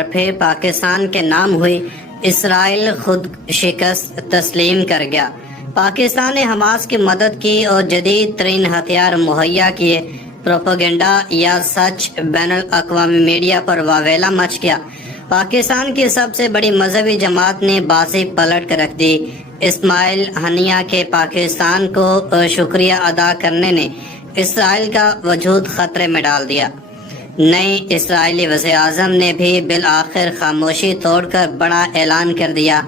بار پھر پاکستان کے نام ہوئی اسرائیل خود شکست تسلیم کر گیا۔ پاکستان نے حماس کی مدد کی اور جدید ترین ہتھیار مہیا کیے۔ پروپیگنڈا یا سچ بین الاقوامی میڈیا پر واویلا مچ گیا۔ پاکستان کی سب سے بڑی مذہبی جماعت نے بازی پلٹ کر رکھ دی۔ اسماعیل ہنیہ کے پاکستان کو شکریہ ادا کرنے نے اسرائیل کا وجود خطرے میں ڈال دیا۔ نئے اسرائیلی وزیر اعظم نے بھی بالآخر خاموشی توڑ کر بڑا اعلان کر دیا۔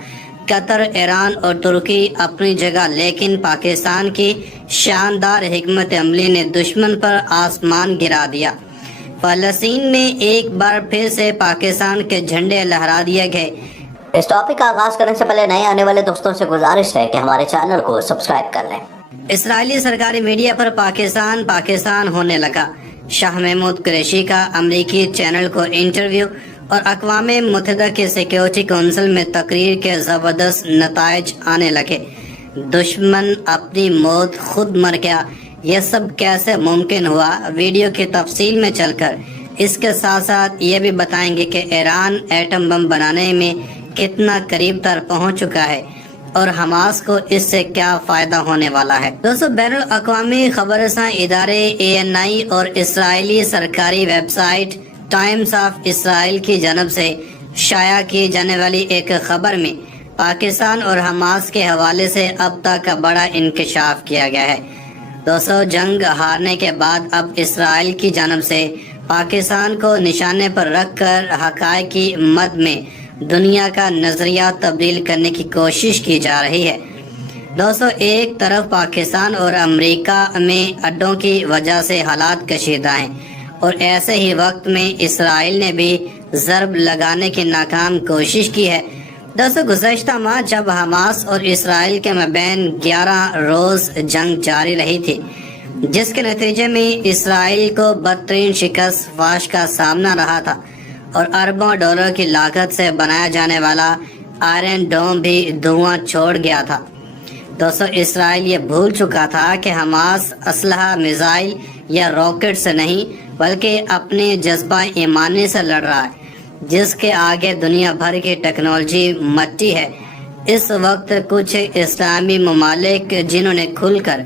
قطر، ایران اور ترکی اپنی جگہ، لیکن پاکستان کی شاندار حکمت عملی نے دشمن پر آسمان گرا دیا۔ فلسطین میں ایک بار پھر سے پاکستان کے جھنڈے لہرا دیے گئے۔ اس ٹاپک کا آغاز کرنے سے پہلے نئے آنے والے دوستوں سے گزارش ہے کہ ہمارے چینل کو سبسکرائب کر لیں۔ اسرائیلی سرکاری میڈیا پر پاکستان ہونے لگا۔ شاہ محمود قریشی کا امریکی چینل کو انٹرویو اور اقوام متحدہ کی سیکیورٹی کونسل میں تقریر کے زبردست نتائج آنے لگے۔ دشمن اپنی موت خود مر گیا، یہ سب کیسے ممکن ہوا؟ ویڈیو کی تفصیل میں چل کر اس کے ساتھ ساتھ یہ بھی بتائیں گے کہ ایران ایٹم بم بنانے میں کتنا قریب تر پہنچ چکا ہے اور حماس کو اس سے کیا فائدہ ہونے والا ہے۔ دوستو، بین الاقوامی خبر رساں ادارے ANI اور اسرائیلی سرکاری website Times of Israel کی جانب سے شائع کی جانے والی ایک خبر میں پاکستان اور حماس کے حوالے سے اب تک کا بڑا انکشاف کیا گیا ہے۔ دوستو، جنگ ہارنے کے بعد اب اسرائیل کی جانب سے پاکستان کو نشانے پر رکھ کر حقائق کی مد میں دنیا کا نظریہ تبدیل کرنے کی کوشش کی جا رہی ہے۔ دوستو، ایک طرف پاکستان اور امریکہ میں اڈوں کی وجہ سے حالات کشیدہ ہیں اور ایسے ہی وقت میں اسرائیل نے بھی ضرب لگانے کی ناکام کوشش کی ہے۔ دوستو، گزشتہ ماہ جب حماس اور اسرائیل کے مابین 11 روز جنگ جاری رہی تھی، جس کے نتیجے میں اسرائیل کو بدترین شکست فاش کا سامنا رہا تھا اور اربوں ڈالر کی لاگت سے بنایا جانے والا آئرن ڈوم بھی دھواں چھوڑ گیا تھا۔ دوستو، اسرائیل یہ بھول چکا تھا کہ حماس اسلحہ، میزائل یا راکٹ سے نہیں بلکہ اپنے جذبہ ایمانی سے لڑ رہا ہے، جس کے آگے دنیا بھر کی ٹیکنالوجی مٹی ہے۔ اس وقت کچھ اسلامی ممالک جنہوں نے کھل کر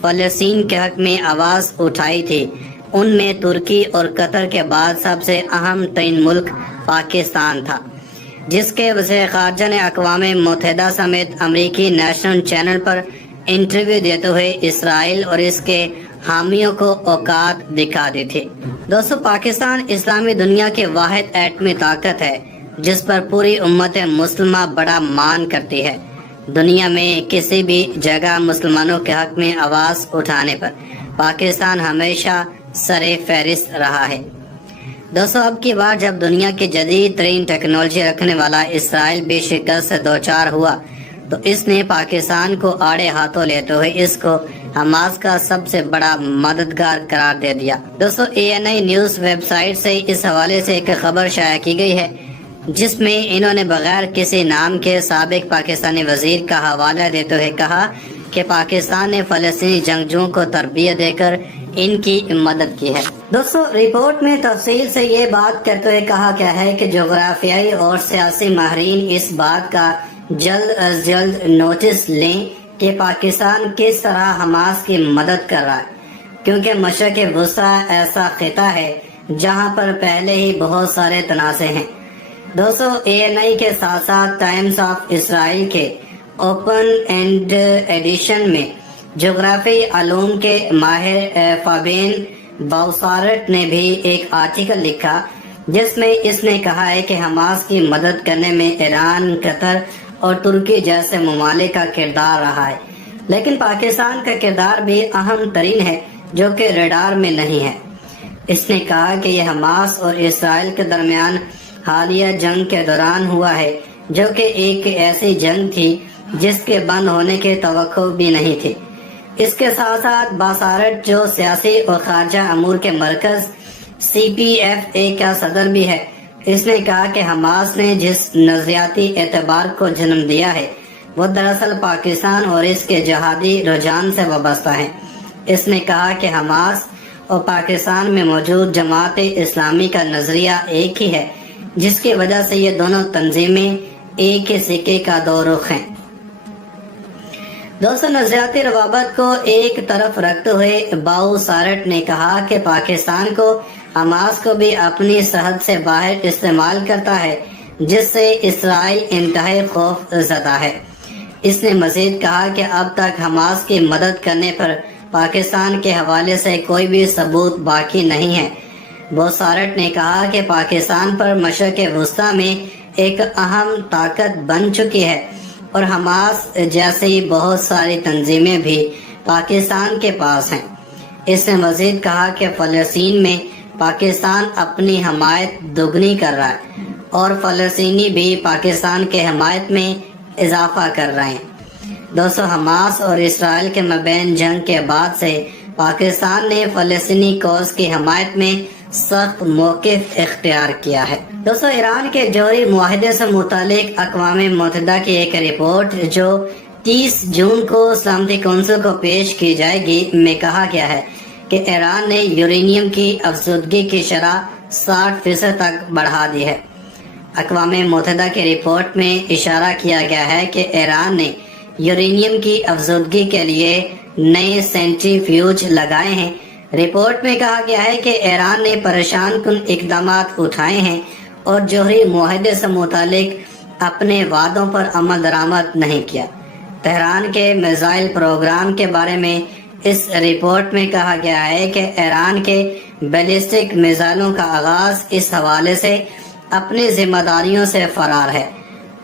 فلسطین کے حق میں آواز اٹھائی تھی، ان میں ترکی اور قطر کے بعد سب سے اہم ترین ملک پاکستان تھا، جس کے وزیر خارجہ نے اقوام متحدہ سمیت امریکی نیشنل چینل پر انٹرویو دیتے ہوئے اسرائیل اور اس کے حامیوں کو اوقات دکھا دی تھی۔ دوستو، پاکستان اسلامی دنیا کی واحد ایٹمی طاقت ہے جس پر پوری امت مسلمہ بڑا مان کرتی ہے۔ دنیا میں کسی بھی جگہ مسلمانوں کے حق میں آواز اٹھانے پر پاکستان ہمیشہ سر فہرست رہا ہے۔ دوستو، اب کی بار جب دنیا کی جدید ترین ٹیکنالوجی رکھنے والا اسرائیل بھی شکست سے دوچار ہوا تو اس نے پاکستان کو آڑے ہاتھوں لیتے ہوئے اس کو حماس کا سب سے بڑا مددگار قرار دے دیا۔ دوستو، ANI نیوز ویب سائٹ سے اس حوالے سے ایک خبر شائع کی گئی ہے جس میں انہوں نے بغیر کسی نام کے سابق پاکستانی وزیر کا حوالہ دیتے ہوئے کہا کہ پاکستان نے فلسطینی جنگجوؤں کو تربیت دے کر ان کی مدد کی ہے۔ دوستو، رپورٹ میں تفصیل سے یہ بات کرتے ہوئے کہا گیا ہے کہ جغرافیائی اور سیاسی ماہرین اس بات کا جلد از جلد نوٹس لیں کہ پاکستان کس طرح حماس کی مدد کر رہا ہے، کیونکہ مشرق وسطیٰ ایسا خطہ ہے جہاں پر پہلے ہی بہت سارے تنازع ہیں۔ دوستو، ANI کے ساتھ ساتھ ٹائمز آف اسرائیل کے اوپن اینڈ ایڈیشن میں جغرافی علوم کے ماہر فابین باؤسارٹ نے بھی ایک آرٹیکل لکھا جس میں اس نے کہا ہے کہ حماس کی مدد کرنے میں ایران، قطر اور ترکی جیسے ممالک کا کردار رہا ہے، لیکن پاکستان کا کردار بھی اہم ترین ہے جو کہ ریڈار میں نہیں ہے۔ اس نے کہا کہ یہ حماس اور اسرائیل کے درمیان حالیہ جنگ کے دوران ہوا ہے جو کہ ایک ایسی جنگ تھی جس کے بند ہونے کی توقع بھی نہیں تھی۔ اس کے ساتھ ساتھ باسارٹ جو سیاسی اور خارجہ امور کے مرکز CPFA کا صدر بھی ہے، اس نے کہا کہ حماس نے جس نظریاتی اعتبار کو جنم دیا ہے وہ دراصل پاکستان اور اس کے جہادی رجحان سے وابستہ ہے۔ اس نے کہا کہ حماس اور پاکستان میں موجود جماعت اسلامی کا نظریہ ایک ہی ہے، جس کی وجہ سے یہ دونوں تنظیمیں ایک ہی سکے کا دو رخ ہیں۔ دوستو، نظریاتی روابط کو ایک طرف رکھتے ہوئے باؤ سارٹ نے کہا کہ پاکستان کو حماس کو بھی اپنی سرحد سے باہر استعمال کرتا ہے، جس سے اسرائیل انتہائی خوف زدہ ہے۔ اس نے مزید کہا کہ اب تک حماس کی مدد کرنے پر پاکستان کے حوالے سے کوئی بھی ثبوت باقی نہیں ہے۔ بوسارٹ نے کہا کہ پاکستان پر مشرق وسطیٰ میں ایک اہم طاقت بن چکی ہے اور حماس جیسی بہت ساری تنظیمیں بھی پاکستان کے پاس ہیں۔ اس نے مزید کہا کہ فلسطین میں پاکستان اپنی حمایت دگنی کر رہا ہے اور فلسطینی بھی پاکستان کے حمایت میں اضافہ کر رہے ہیں۔ دوستو، حماس اور اسرائیل کے مابین جنگ کے بعد سے پاکستان نے فلسطینی کوز کی حمایت میں سخت موقف اختیار کیا ہے۔ دوستو، ایران کے جوہری معاہدے سے متعلق اقوام متحدہ کی ایک رپورٹ جو 30 جون کو سلامتی کونسل کو پیش کی جائے گی میں کہا گیا ہے کہ ایران نے یورینیم کی افزودگی کی شرح 60% تک بڑھا دی ہے۔ اقوام متحدہ کی رپورٹ میں اشارہ کیا گیا ہے کہ ایران نے یورینیم کی افزودگی کے لیے نئے سینٹریفیوج لگائے ہیں۔ رپورٹ میں کہا گیا ہے کہ ایران نے پریشان کن اقدامات اٹھائے ہیں اور جوہری معاہدے سے متعلق اپنے وعدوں پر عمل درآمد نہیں کیا۔ تہران کے میزائل پروگرام کے بارے میں اس رپورٹ میں کہا گیا ہے کہ ایران کے بیلسٹک میزائلوں کا آغاز اس حوالے سے اپنی ذمہ داریوں سے فرار ہے۔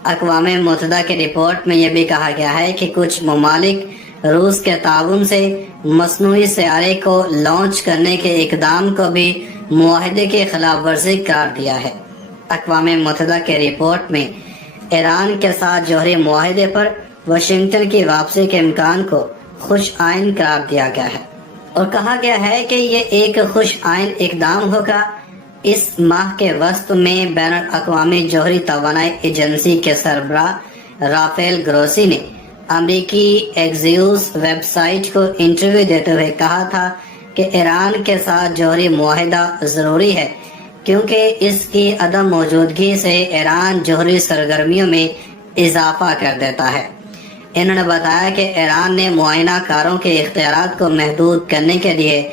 اقوام متحدہ کی رپورٹ میں یہ بھی کہا گیا ہے کہ کچھ ممالک روس کے تعاون سے مصنوعی سیارے کو لانچ کرنے کے اقدام کو بھی معاہدے کی خلاف ورزی قرار دیا ہے۔ اقوام متحدہ کی رپورٹ میں ایران کے ساتھ جوہری معاہدے پر واشنگٹن کی واپسی کے امکان کو خوش آئین قرار دیا گیا ہے اور کہا گیا ہے کہ یہ ایک خوش آئین اقدام ہوگا۔ اس ماہ کے وسط میں بین الاقوامی جوہری توانائی ایجنسی کے سربراہ رافیل گروسی نے امریکی ایکزیوس ویب سائٹ کو انٹرویو دیتے ہوئے کہا تھا کہ ایران کے ساتھ جوہری معاہدہ ضروری ہے کیونکہ اس کی عدم موجودگی سے ایران جوہری سرگرمیوں میں اضافہ کر دیتا ہے۔ انہوں نے بتایا کہ ایران نے معائنہ کاروں کے اختیارات کو محدود کرنے کے لیے